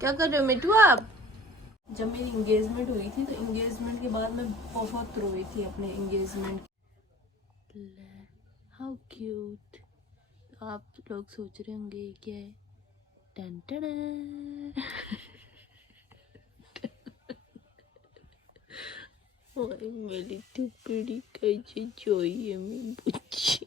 क्या कर रहे हो मिठू आप? जब मेरी एंगेजमेंट हुई थी तो एंगेजमेंट के बाद मैं बहुत रोई थी अपने एंगेजमेंट। How cute. आप लोग सोच रहे होंगे ये क्या है? टन टन। ओए मेरी टुकड़ी कैसे चाहिए मेरी बच्ची।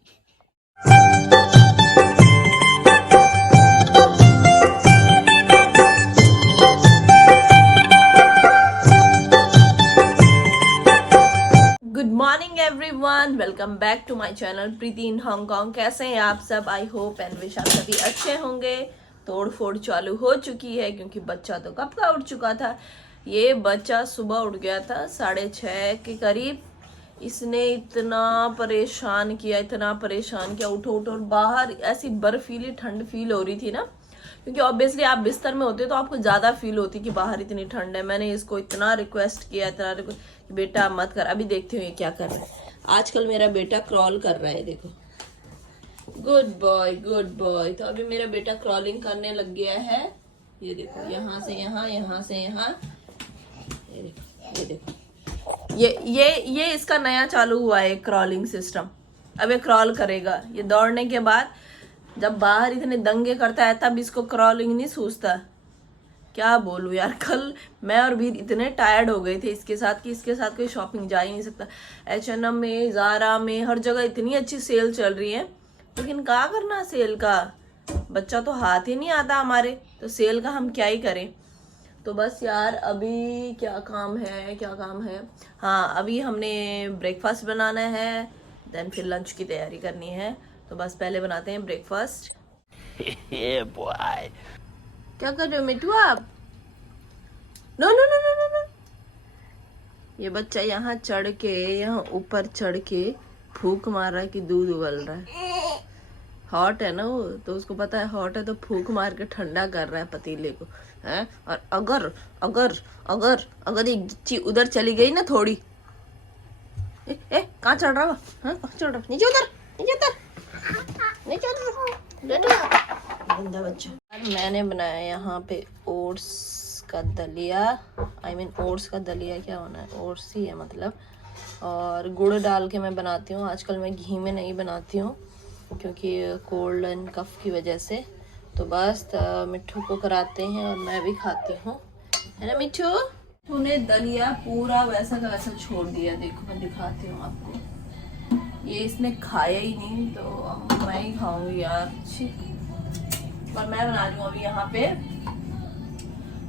Good morning everyone, welcome back to my channel Preeti in Hong Kong. कैसे हैं आप सब? आई होप एंड विश आप सभी अच्छे होंगे। तोड़ फोड़ चालू हो चुकी है क्योंकि बच्चा तो कब का उठ चुका था। ये बच्चा सुबह उठ गया था 6:30 के करीब। इसने इतना परेशान किया, इतना परेशान किया। उठो उठो, और बाहर ऐसी बर्फीली ठंड फील हो रही थी ना, क्योंकि ऑब्वियसली आप बिस्तर में होते तो आपको ज्यादा फील होती कि बाहर इतनी ठंड है। मैंने इसको इतना रिक्वेस्ट किया, इतना रिक्वेस्ट, बेटा मत कर। अभी देखते हो ये क्या कर रहा है। आजकल मेरा बेटा क्रॉल कर रहा है, देखो। Good boy, good boy. तो अभी मेरा बेटा क्रॉलिंग करने लग गया है। ये देखो, यहाँ से यहाँ, यहाँ से यहाँ। ये देखो, ये देखो, ये इसका नया चालू हुआ है क्रॉलिंग सिस्टम। अब ये क्रॉल करेगा। ये दौड़ने के बाद जब बाहर इतने दंगे करता है तब इसको क्रॉलिंग नहीं सूझता। क्या बोलूं यार, कल मैं और वीर इतने टायर्ड हो गए थे इसके साथ कि इसके साथ कोई शॉपिंग जा ही नहीं सकता। H&M में, ज़ारा में, हर जगह इतनी अच्छी सेल चल रही है, लेकिन क्या करना सेल का। बच्चा तो हाथ ही नहीं आता हमारे, तो सेल का हम क्या ही करें। तो बस यार, अभी क्या काम है, क्या काम है। हाँ, अभी हमने ब्रेकफास्ट बनाना है, देन फिर लंच की तैयारी करनी है। तो बस पहले बनाते हैं ब्रेकफास्ट। बॉय क्या कर रहे हो मिठू आप? No no no no no no. ये बच्चा यहाँ चढ़ के, यहाँ ऊपर चढ़ के फूक मार रहा है कि दूध उबल रहा है। हॉट है ना वो, तो उसको पता है हॉट है, तो फूक मार के ठंडा कर रहा है पतीले को, है। और अगर अगर अगर अगर ये गिच्ची उधर चली गई ना थोड़ी, कहाँ चढ़ रहा? हाँ, कहाँ चढ़ रहा? नीचे उतर, नीचे उतर, नीचे उतर, गंदा बच्चा। मैंने बनाया यहाँ पे ओट्स का दलिया। आई मीन ओट्स का दलिया क्या होना है, ओट्स ही है मतलब। और गुड़ डाल के मैं बनाती हूँ। आजकल मैं घी में नहीं बनाती हूँ क्योंकि कोल्ड एंड कफ की वजह से। तो बस मिट्ठू को कराते हैं और मैं भी खाती हूँ, है ना मिट्ठू? तूने दलिया पूरा वैसा का वैसा छोड़ दिया। देखो मैं दिखाती हूँ आपको। ये इसने खाया ही नहीं, तो अब मैं ही खाऊंगी यार। और मैं बना रही हूँ अभी यहाँ पे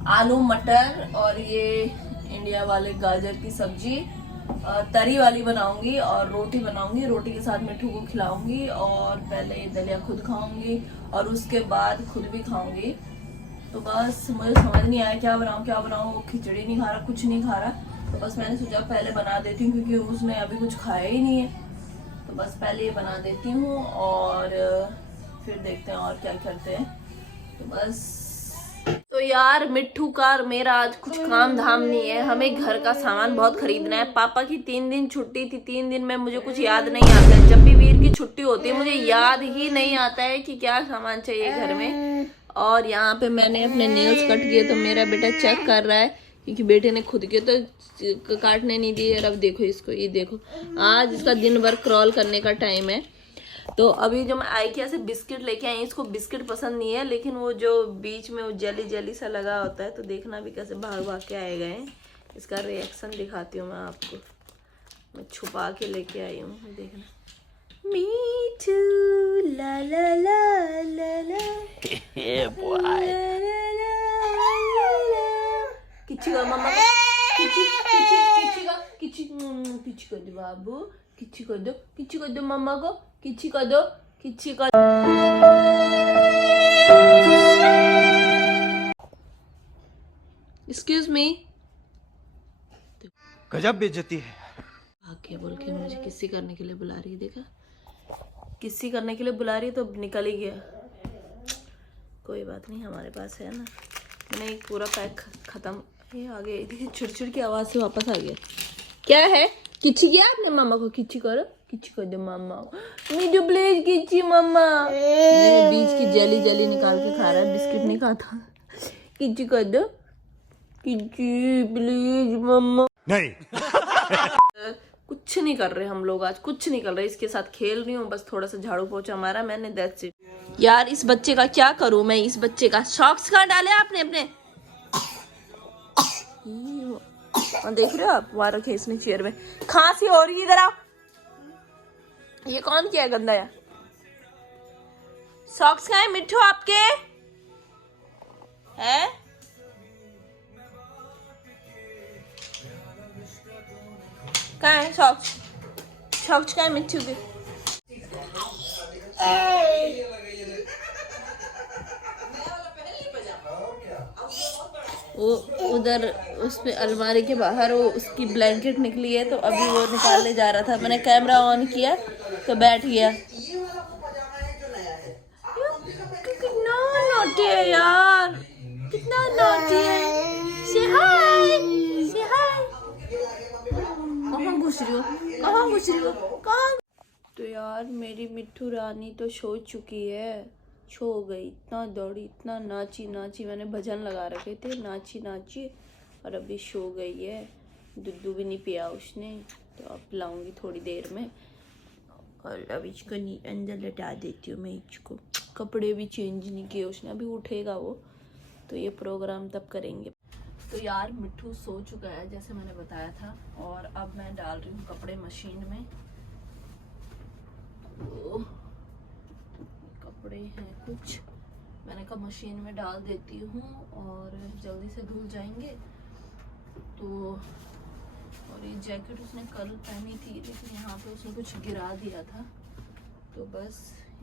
आलू मटर और ये इंडिया वाले गाजर की सब्जी, तरी वाली बनाऊंगी और रोटी बनाऊंगी। रोटी के साथ मिठू को खिलाऊंगी और पहले ये दलिया खुद खाऊंगी और उसके बाद खुद भी खाऊंगी। तो बस मुझे समझ नहीं आया क्या बनाऊं, क्या बनाऊं। वो खिचड़ी नहीं खा रहा, कुछ नहीं खा रहा, तो बस मैंने सोचा पहले बना देती हूँ क्योंकि उसने अभी कुछ खाया ही नहीं है। तो बस पहले ये बना देती हूँ और फिर देखते हैं और क्या करते हैं। तो बस, तो यार मिट्ठू का और मेरा आज कुछ काम धाम नहीं है। हमें घर का सामान बहुत खरीदना है। पापा की 3 दिन छुट्टी थी। 3 दिन में मुझे कुछ याद नहीं आता है। जब भी वीर की छुट्टी होती है मुझे याद ही नहीं आता है कि क्या सामान चाहिए घर में। और यहाँ पे मैंने अपने नेल्स कट किए, तो मेरा बेटा चेक कर रहा है क्योंकि बेटे ने खुद के तो काटने नहीं दिए। और अब देखो इसको, ये देखो, आज इसका दिन भर क्रॉल करने का टाइम है। तो अभी जो मैं आइकिया से बिस्किट लेके आई, इसको बिस्किट पसंद नहीं है, लेकिन वो जो बीच में वो जेली जेली सा लगा होता है, तो देखना भी कैसे भाग भाग के आए गए। इसका रिएक्शन दिखाती हूँ मैं आपको। मैं छुपा के लेके आई हूँ, देखना। मीठू ला ला ला ला ला, किची कर मम्मा, किची किची किची का, किची किची कर दो बाबू, किची कर दो, किची कर दो मम्मा को, किची कर दो, किची कर। Excuse me. गजब बेइज्जती है। आके बोल के मुझे किसी करने के लिए बुला रही है। देखा, किसी करने के लिए बुला रही है तो निकल ही गया। कोई बात नहीं, हमारे पास है ना। मैंने एक पूरा पैक खत्म। ये आ गया, देखिए छुड़ की आवाज से वापस आ गया। क्या है? किची किया आपने मामा को? किची करो, किची कर दो मामा को। मीठू प्लीज किची मम्मा। बीच की जेली जेली निकाल के खा रहा है, बिस्किट नहीं खाता। किची कर दो, किची प्लीज मम्मा। नहीं। कुछ नहीं कर रहे हम लोग, आज कुछ नहीं कर रहे, इसके साथ खेल रही हूँ बस, थोड़ा सा झाड़ू पोछा मारा मैंने, दैट्स इट। यार इस बच्चे का क्या करूं मैं, इस बच्चे का सॉक्स कहाँ डाले आपने अपने? देख रहे हो आप, वहां रखे इसने चेयर में, खांसी हो रही है, इधर आओ। ये कौन किया गंदा यार? सॉक्स कहाँ है मिट्ठू आपके? है कहाँ है सॉक्स? सॉक्स कहाँ है मिट्ठू के? वो उधर उसमें अलमारी के बाहर वो उसकी ब्लैंकेट निकली है, तो अभी वो निकालने जा रहा था, मैंने कैमरा ऑन किया तो बैठ गया। कितना नोटी है यार, कितना नोटी है। से हाय, से हाय। कहाँ घुस रही हो, कहाँ घुस रही हो, कहाँ? तो यार मेरी मिट्ठू रानी तो सो चुकी है, सो गई। इतना दौड़ी, इतना नाची नाची, मैंने भजन लगा रखे थे, नाची नाची और अभी सो गई है। दूध भी नहीं पिया उसने, तो अब पिलाऊंगी थोड़ी देर में। और अब इसको अंदर लटा देती हूँ मैं इसको। कपड़े भी चेंज नहीं किए उसने, अभी उठेगा वो तो ये प्रोग्राम तब करेंगे। तो यार मिट्ठू सो चुका है जैसे मैंने बताया था, और अब मैं डाल रही हूँ कपड़े मशीन में। तो कपड़े हैं कुछ, मैंने कहा मशीन में डाल देती हूँ और जल्दी से धुल जाएंगे। तो और ये जैकेट उसने कल पहनी थी, लेकिन यहाँ पे उसने कुछ गिरा दिया था, तो बस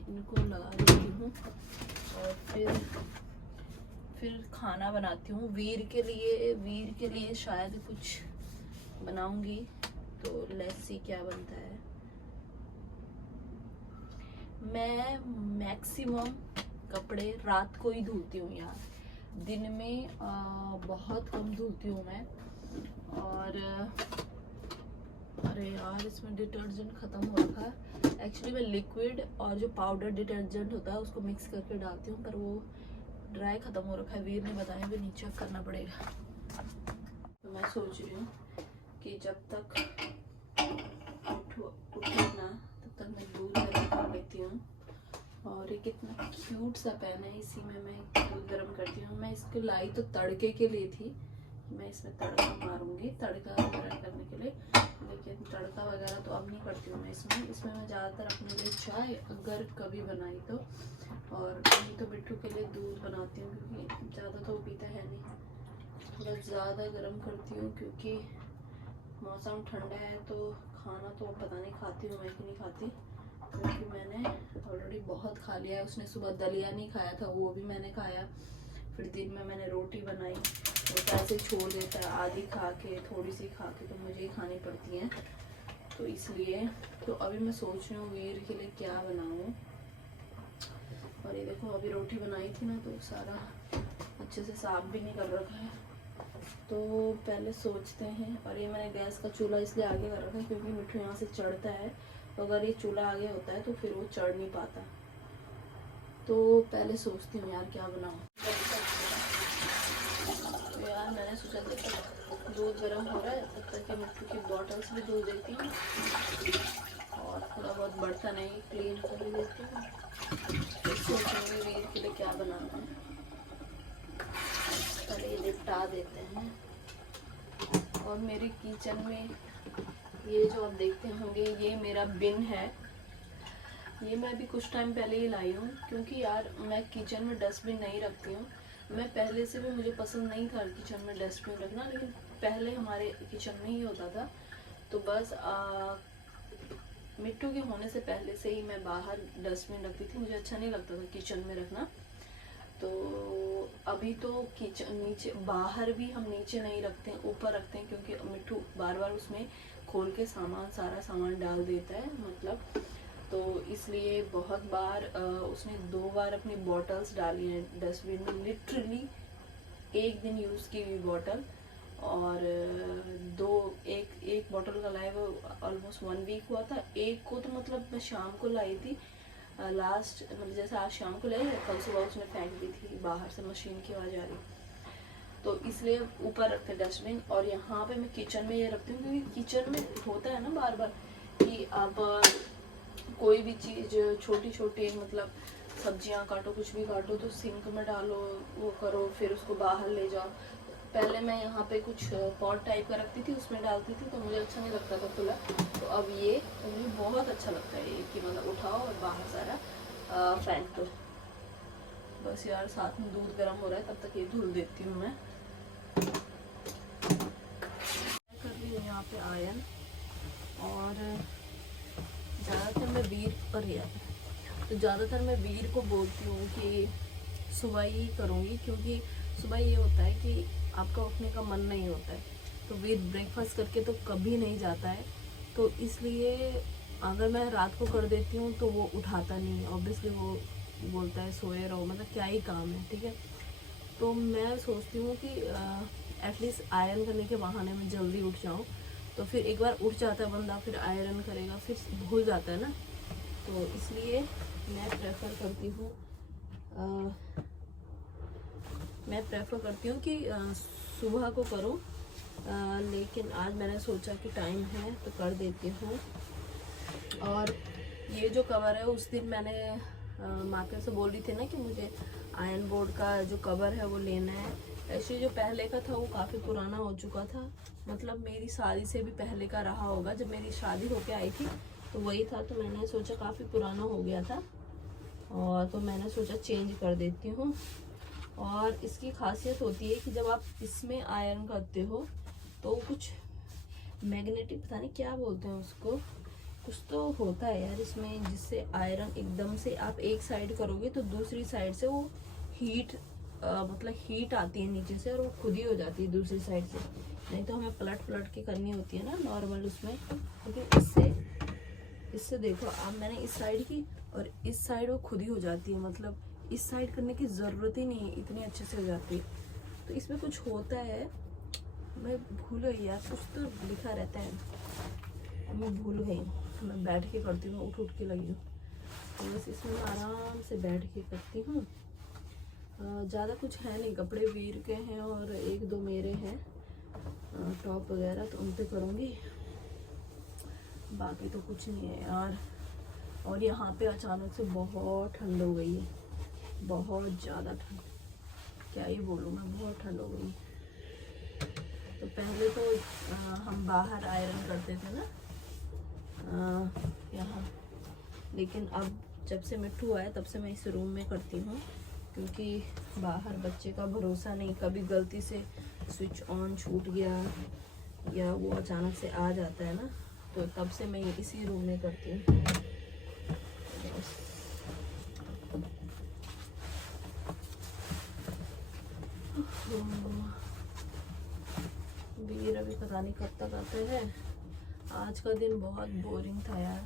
इनको लगा देती हूँ और फिर खाना बनाती हूँ वीर के लिए। वीर के लिए शायद कुछ बनाऊंगी, तो लेट्स सी क्या बनता है। मैं मैक्सिमम कपड़े रात को ही धुलती हूँ यार, दिन में बहुत कम धुलती हूँ मैं। और अरे यार इसमें डिटर्जेंट ख़त्म हो रखा है। एक्चुअली मैं लिक्विड और जो पाउडर डिटर्जेंट होता है उसको मिक्स करके डालती हूँ, पर वो ड्राई ख़त्म हो रखा है। वीर ने बताया भी नीचे करना पड़ेगा। तो मैं सोच रही हूँ कि जब तक उठे ना तब तक मैं दूध गर्म कर लेती हूँ। और ये कितना क्यूट सा पैन है, इसी में मैं दूध गर्म करती हूँ। मैं इसको लाई तो तड़के के लिए थी, मैं इसमें तड़का मारूंगी तड़का वगैरह करने के लिए, लेकिन तड़का वगैरह तो अब नहीं करती हूँ मैं इसमें मैं ज़्यादातर अपने लिए चाय अगर कभी बनाई तो, और नहीं तो बिट्टू के लिए दूध बनाती हूँ, क्योंकि ज़्यादा तो वो पीता है नहीं। थोड़ा ज़्यादा गर्म करती हूँ क्योंकि मौसम ठंडा है, तो खाना तो पता नहीं खाती हूँ मैं कि नहीं खाती, क्योंकि मैंने ऑलरेडी बहुत खा लिया है। उसने सुबह दलिया नहीं खाया था, वो भी मैंने खाया। फिर दिन में मैंने रोटी बनाई, वो तो ऐसे छोड़ देता है, आधी खा के थोड़ी सी खा के, तो मुझे ही खानी पड़ती हैं, तो इसलिए। तो अभी मैं सोच रही हूँ वीर के लिए क्या बनाऊँ। और ये देखो अभी रोटी बनाई थी ना, तो सारा अच्छे से साफ भी नहीं कर रखा है, तो पहले सोचते हैं। और ये मैंने गैस का चूल्हा इसलिए आगे कर रखा है क्योंकि मिट्ठू यहाँ से चढ़ता है, तो अगर ये चूल्हा आगे होता है तो फिर वो चढ़ नहीं पाता। तो पहले सोचती हूँ यार क्या बनाऊँ। तो यार मैंने सोचा जब तक दूध गर्म हो रहा है तब तक मिट्टू की बॉटल्स भी धो देती हूँ और थोड़ा बहुत बर्तन है क्लीन कर भी देती हूँ। फिर सोचूंगी वीर के लिए क्या बनाना है, पहले ये निपटा देते हैं। और मेरे किचन में ये जो आप देखते होंगे ये मेरा बिन है, ये मैं अभी कुछ टाइम पहले ही लाई हूँ, क्योंकि यार मैं किचन में डस्टबिन नहीं रखती हूँ। मैं पहले से भी मुझे पसंद नहीं था किचन में डस्टबिन रखना, लेकिन पहले हमारे किचन में ही होता था, तो बस मिट्टू के होने से पहले से ही मैं बाहर डस्टबिन रखती थी, मुझे अच्छा नहीं लगता था किचन में रखना। तो अभी तो किचन नीचे, बाहर भी हम नीचे नहीं रखते हैं, ऊपर रखते हैं, क्योंकि मिट्टू बार बार उसमें खोल के सारा सामान डाल देता है मतलब, तो इसलिए बहुत बार उसने 2 बार अपनी बॉटल्स डाली हैं डस्टबिन में, लिटरली एक दिन यूज़ की हुई बॉटल, और एक बॉटल का लाए वो ऑलमोस्ट 1 वीक हुआ था। एक को तो मतलब मैं शाम को लाई थी, लास्ट मतलब जैसे आज शाम को लाई, कल सुबह उसने फेंक दी थी बाहर से, मशीन की आवाज़ आ रही। तो इसलिए ऊपर रखते हैं डस्टबिन। और यहाँ पे मैं किचन में ये रखती हूँ, क्योंकि किचन में होता है ना बार बार कि आप कोई भी चीज़ छोटी छोटी मतलब सब्जियां काटो, कुछ भी काटो तो सिंक में डालो, वो करो, फिर उसको बाहर ले जाओ। पहले मैं यहाँ पे कुछ पॉट टाइप का रखती थी, उसमें डालती थी, तो मुझे अच्छा नहीं लगता था खुला। तो अब ये मुझे बहुत अच्छा लगता है कि मतलब उठाओ और बाहर सारा फेंक दो। बस यार साथ में दूध गर्म हो रहा है, तब तक ये धुल देती हूँ मैं। कर रही हूँ यहाँ पे आयरन, और ज़्यादातर मैं वीर पर ही तो ज़्यादातर मैं वीर को बोलती हूँ कि सुबह ही करूँगी, क्योंकि सुबह ये होता है कि आपका उठने का मन नहीं होता है, तो वीर ब्रेकफास्ट करके तो कभी नहीं जाता है। तो इसलिए अगर मैं रात को कर देती हूँ तो वो उठाता नहीं, ऑब्वियसली वो बोलता है सोए रहो, मतलब क्या ही काम है, ठीक है। तो मैं सोचती हूँ कि एटलीस्ट आयरन करने के बहाने में जल्दी उठ जाऊँ, तो फिर एक बार उठ जाता है बंदा, फिर आयरन करेगा, फिर भूल जाता है ना। तो इसलिए मैं प्रेफर करती हूँ कि सुबह को करूँ, लेकिन आज मैंने सोचा कि टाइम है तो कर देती हूँ। और ये जो कवर है, उस दिन मैंने मार्केट से बोल रही थी ना कि मुझे आयरन बोर्ड का जो कवर है वो लेना है। एक्चुअली जो पहले का था वो काफ़ी पुराना हो चुका था, मतलब मेरी शादी से भी पहले का रहा होगा। जब मेरी शादी होके आई थी तो वही था, तो मैंने सोचा काफ़ी पुराना हो गया था, और तो मैंने सोचा चेंज कर देती हूँ। और इसकी खासियत होती है कि जब आप इसमें आयरन करते हो तो कुछ मैग्नेटिक, पता नहीं क्या बोलते हैं उसको, कुछ तो होता है यार इसमें, जिससे आयरन एकदम से आप एक साइड करोगे तो दूसरी साइड से वो हीट मतलब हीट आती है नीचे से, और वो खुद ही हो जाती है दूसरी साइड से। नहीं तो हमें पलट के करनी होती है ना नॉर्मल उसमें। लेकिन इससे देखो, अब मैंने इस साइड की और इस साइड वो खुद ही हो जाती है, मतलब इस साइड करने की ज़रूरत ही नहीं है, इतनी अच्छे से हो जाती है। तो इसमें कुछ होता है, मैं भूल गई यार, कुछ तो लिखा रहता है, मैं भूल गई। तो मैं बैठ के करती हूँ, उठ के लगी हूँ, तो बस इसमें मैं आराम से बैठ के करती हूँ। ज़्यादा कुछ है नहीं, कपड़े वीर के हैं और एक दो मेरे हैं टॉप वगैरह, तो उन पे करूँगी, बाकी तो कुछ नहीं है यार। और यहाँ पे अचानक से बहुत ठंड हो गई है, बहुत ज़्यादा ठंड, क्या ही बोलूँ मैं, बहुत ठंड हो गई। तो पहले तो हम बाहर आयरन करते थे ना यहाँ, लेकिन अब जब से मिट्टू आया तब से मैं इस रूम में करती हूँ, क्योंकि बाहर बच्चे का भरोसा नहीं, कभी गलती से स्विच ऑन छूट गया या वो अचानक से आ जाता है ना, तो तब से मैं इसी रूम में करती हूँ। वीर अभी पता नहीं कब तक आते हैं। आज का दिन बहुत बोरिंग था यार,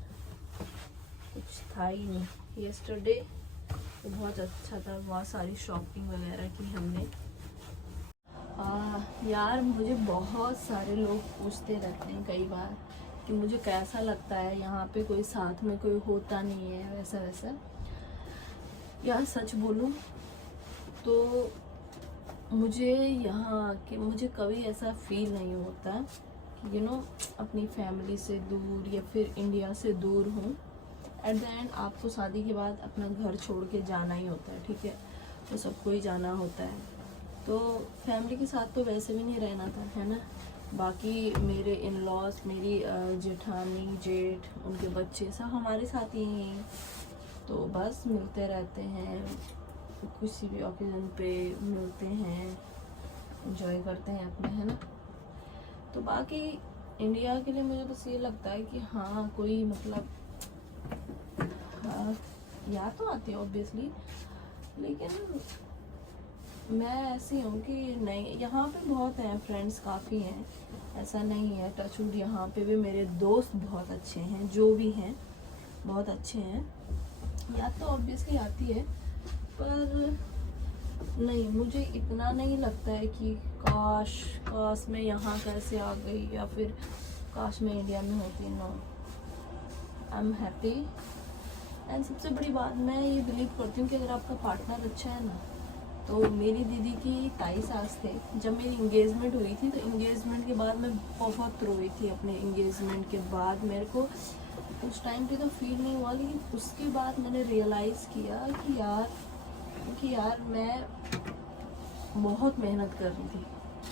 कुछ था ही नहीं। यस्टरडे तो बहुत अच्छा था, बहुत सारी शॉपिंग वगैरह की हमने। यार मुझे बहुत सारे लोग पूछते रहते हैं कई बार कि मुझे कैसा लगता है यहाँ पे, कोई साथ में कोई होता नहीं है वैसा वैसा। यार सच बोलूँ तो मुझे यहाँ कि मुझे कभी ऐसा फील नहीं होता कि अपनी फैमिली से दूर या फिर इंडिया से दूर हूँ। एट द एंड आपको शादी के बाद अपना घर छोड़ के जाना ही होता है, ठीक है, तो सबको ही जाना होता है। तो फैमिली के साथ तो वैसे भी नहीं रहना था, है ना। बाकी मेरे इन लॉज, मेरी जेठानी जेठ, उनके बच्चे सब हमारे साथ ही हैं, तो बस मिलते रहते हैं, किसी भी ओकेजन पे मिलते हैं, एंजॉय करते हैं अपने, है ना। तो बाकी इंडिया के लिए मुझे बस ये लगता है कि हाँ कोई मतलब याद तो आती है ऑब्वियसली, लेकिन मैं ऐसी हूँ कि नहीं, यहाँ पे बहुत हैं फ्रेंड्स, काफ़ी हैं, ऐसा नहीं है। टचवुड यहाँ पे भी मेरे दोस्त बहुत अच्छे हैं, जो भी हैं बहुत अच्छे हैं। याद तो ऑब्वियसली आती है, पर नहीं, मुझे इतना नहीं लगता है कि काश मैं यहाँ कैसे आ गई, या फिर काश मैं इंडिया में होती। No, I am happy. And सबसे बड़ी बात, मैं ये बिलीव करती हूँ कि अगर आपका पार्टनर अच्छा है ना, तो मेरी दीदी की ताई सास थे, जब मेरी इंगेजमेंट हुई थी तो इंगेजमेंट के बाद मैं बहुत रोई थी। अपने इंगेजमेंट के बाद मेरे को उस टाइम पे तो फील नहीं हुआ, लेकिन उसके बाद मैंने रियलाइज़ किया कि यार मैं बहुत मेहनत कर रही थी,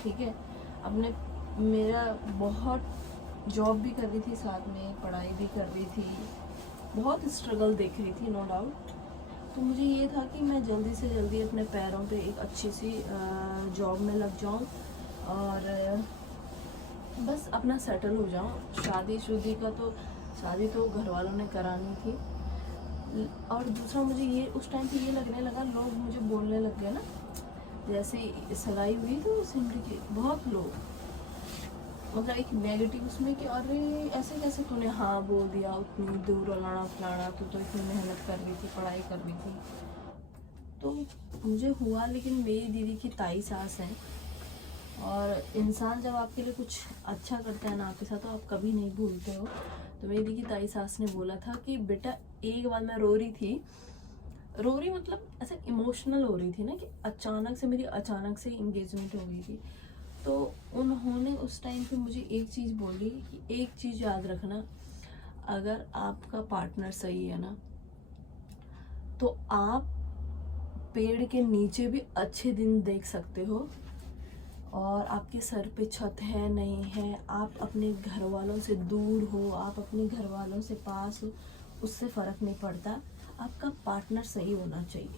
ठीक है। अपने मेरा बहुत जॉब भी कर रही थी, साथ में पढ़ाई भी कर रही थी, बहुत स्ट्रगल देख रही थी, नो डाउट। तो मुझे ये था कि मैं जल्दी से जल्दी अपने पैरों पे एक अच्छी सी जॉब में लग जाऊं और बस अपना सेटल हो जाऊं। शादी तो घर वालों ने करानी थी। और दूसरा मुझे ये उस टाइम पे ये लगने लगा, लोग मुझे बोलने लग गए ना, जैसे सगाई हुई तो सिमरी के बहुत लोग, मतलब एक नेगेटिव उसमें कि अरे ऐसे कैसे तूने हाँ बोल दिया, उतनी दूर लाना फलाना, तो इतनी मेहनत कर रही थी, पढ़ाई कर रही थी। तो मुझे हुआ, लेकिन मेरी दीदी की ताई सास है, और इंसान जब आपके लिए कुछ अच्छा करता है ना आपके साथ, तो आप कभी नहीं भूलते हो। तो मेरी दीदी की ताई सास ने बोला था कि बेटा, एक बार मैं रो रही मतलब ऐसे इमोशनल हो रही थी ना, कि अचानक से इंगेजमेंट हो गई थी। तो उन्होंने उस टाइम पे मुझे एक चीज़ बोली कि एक चीज़ याद रखना, अगर आपका पार्टनर सही है ना, तो आप पेड़ के नीचे भी अच्छे दिन देख सकते हो, और आपके सर पे छत है नहीं है, आप अपने घर वालों से दूर हो, आप अपने घर वालों से पास हो, उससे फ़र्क नहीं पड़ता, आपका पार्टनर सही होना चाहिए।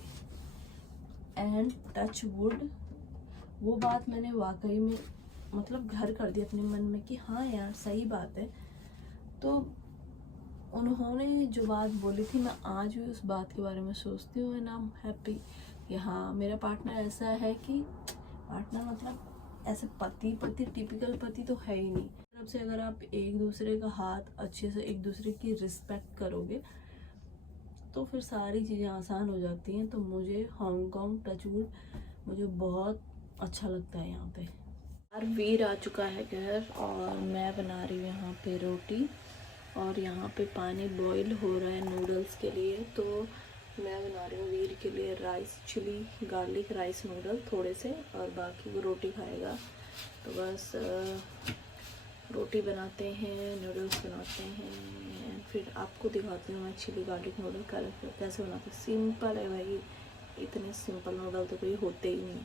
एंड टच वुड, वो बात मैंने वाकई में मतलब घर कर दी अपने मन में कि हाँ यार सही बात है। तो उन्होंने जो बात बोली थी, मैं आज भी उस बात के बारे में सोचती हूँ, एंड आई एम हैप्पी कि हाँ मेरा पार्टनर ऐसा है कि पार्टनर मतलब ऐसे पति टिपिकल पति तो है ही नहीं। तरफ से अगर आप एक दूसरे का हाथ अच्छे से, एक दूसरे की रिस्पेक्ट करोगे, तो फिर सारी चीज़ें आसान हो जाती हैं। तो मुझे हांगकांग टचवुड मुझे बहुत अच्छा लगता है यहाँ पे। यार वीर आ चुका है घर, और मैं बना रही हूँ यहाँ पे रोटी, और यहाँ पे पानी बॉईल हो रहा है नूडल्स के लिए। तो मैं बना रही हूँ वीर के लिए rice, chilli garlic rice noodle थोड़े से, और बाकी वो रोटी खाएगा। तो बस रोटी बनाते हैं, नूडल्स बनाते हैं, फिर आपको दिखाती हूँ मैं चिली गार्लिक नूडल कैसे बनाते हैं। सिंपल है भाई, इतने सिंपल नूडल तो कोई होते ही नहीं।